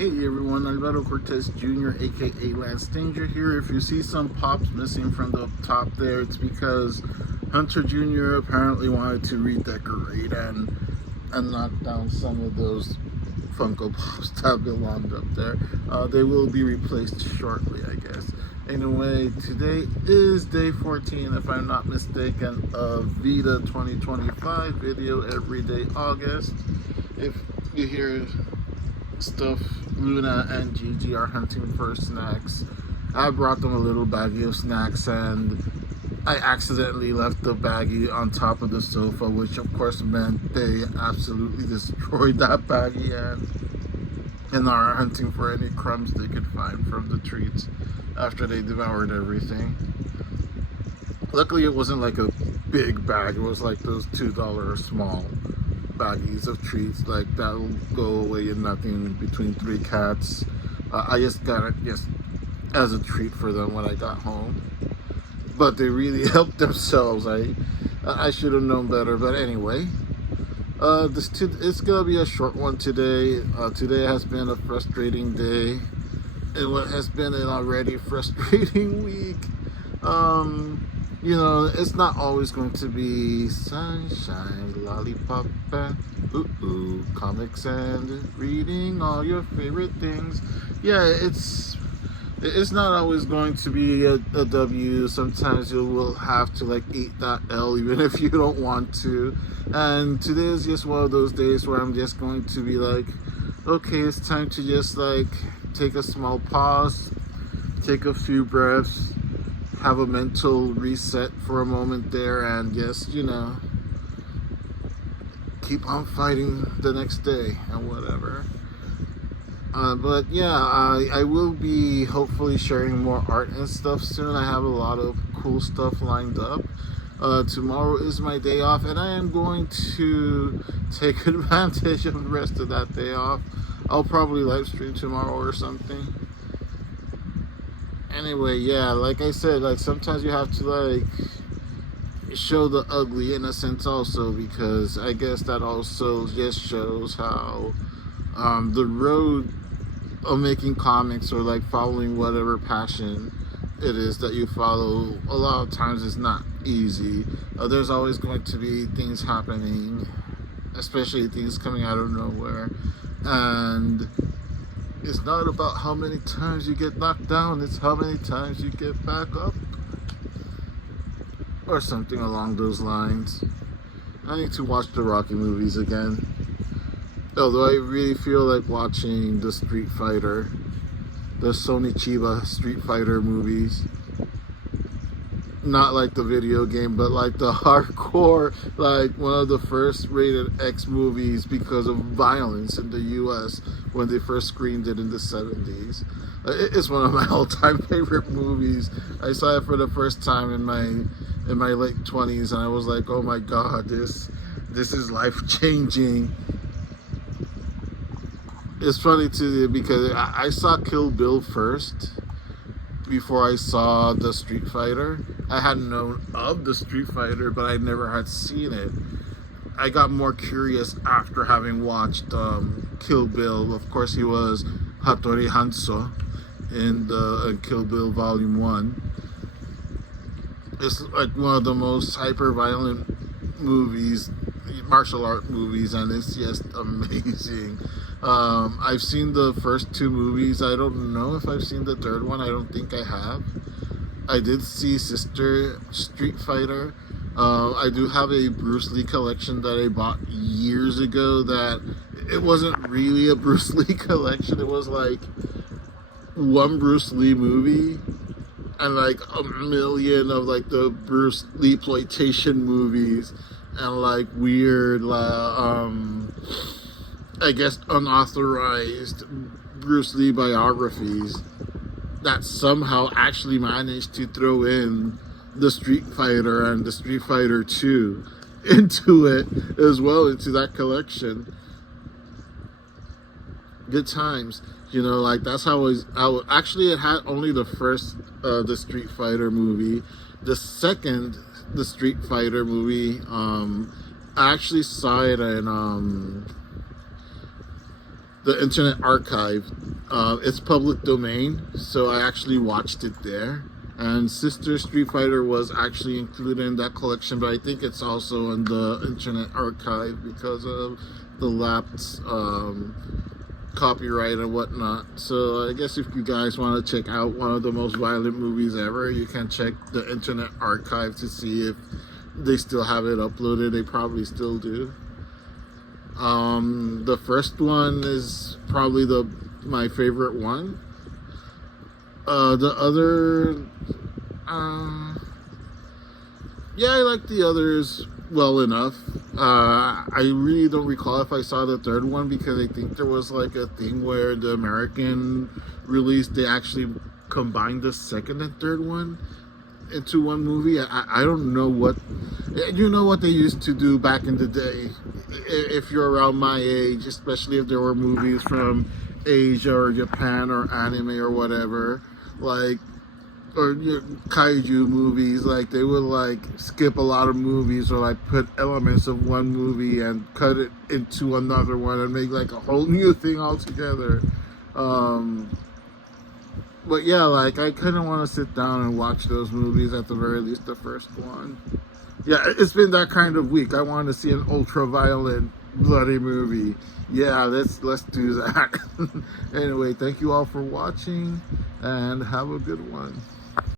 Hey everyone, Alvaro Cortez Jr. aka Lance Danger here. If you see some pops missing from the top there, it's because Hunter Jr. apparently wanted to redecorate and knock down some of those Funko Pops that belonged up there. They will be replaced shortly, I guess. Anyway, today is day 14, if I'm not mistaken, of VEDA 2025 video everyday August. If you hear stuff, Luna and Gigi are hunting for snacks. I brought them a little baggie of snacks and I accidentally left the baggie on top of the sofa, which of course meant they absolutely destroyed that baggie and are hunting for any crumbs they could find from the treats after they devoured everything. Luckily it wasn't like a big bag, it was like those $2 small baggies of treats, like that'll go away in nothing between 3 cats. I just got it just as a treat for them when I got home, but they really helped themselves. I should have known better, but anyway, it's gonna be a short one today. Today has been a frustrating day and what has been an already frustrating week. You know, it's not always going to be sunshine, lollipop, and comics and reading all your favorite things. Yeah, it's not always going to be a W. Sometimes you will have to like eat that L even if you don't want to. And today is just one of those days where I'm just going to be like, okay, it's time to just like take a small pause, take a few breaths, have a mental reset for a moment there, and just, you know, keep on fighting the next day and whatever. But yeah, I will be hopefully sharing more art and stuff soon. I have a lot of cool stuff lined up. Tomorrow is my day off and I am going to take advantage of the rest of that day off. I'll probably live stream tomorrow or something. Anyway, yeah, like I said, like sometimes you have to like show the ugly in a sense also, because I guess that also just shows how the road of making comics or like following whatever passion it is that you follow a lot of times is not easy. There's always going to be things happening, especially things coming out of nowhere, and it's not about how many times you get knocked down, it's how many times you get back up. Or something along those lines. I need to watch the Rocky movies again. Although I really feel like watching the Street Fighter, the Sonny Chiba Street Fighter movies. Not like the video game, but like the hardcore, like one of the first rated X movies because of violence in the US when they first screened it in the 70s. It's one of my all-time favorite movies. I saw it for the first time in my late 20s and I was like, oh my god, this is life-changing. It's funny too because I saw Kill Bill first before I saw the Street Fighter. I had known of the Street Fighter, but I never had seen it. I got more curious after having watched Kill Bill. Of course, he was Hattori Hanzo in the Kill Bill Volume 1. It's like one of the most hyper-violent movies, martial art movies, and it's just amazing. I've seen the first 2 movies. I don't know if I've seen the third one. I don't think I have. I did see Sister Street Fighter. I do have a Bruce Lee collection that I bought years ago that it wasn't really a Bruce Lee collection. It was like one Bruce Lee movie and like a million of like the Bruce Lee exploitation movies and like weird I guess unauthorized Bruce Lee biographies that somehow actually managed to throw in the Street Fighter and the Street Fighter 2 into it as well, into that collection. Good times, you know, like that's how actually it had only the first the Street Fighter movie. The second, the Street Fighter movie, I actually saw it in the Internet Archive It's public domain, so I actually watched it there. And Sister Street Fighter was actually included in that collection, but I think it's also in the Internet Archive because of the lapsed copyright and whatnot. So I guess if you guys want to check out one of the most violent movies ever, you can check the Internet Archive to see if they still have it uploaded. They probably still do. The first one is probably my favorite one. The other, yeah, I like the others well enough. I really don't recall if I saw the third one because I think there was like a thing where the American release, they actually combined the second and third one into one movie. I don't know what, you know what they used to do back in the day. If you're around my age, especially if there were movies from Asia or Japan or anime or whatever, like, or kaiju movies, like they would like skip a lot of movies or like put elements of one movie and cut it into another one and make like a whole new thing altogether. But yeah, like I kind of want to sit down and watch those movies, at the very least the first one. Yeah, it's been that kind of week. I want to see an ultra violent, bloody movie. Yeah, let's do that. Anyway, thank you all for watching and have a good one.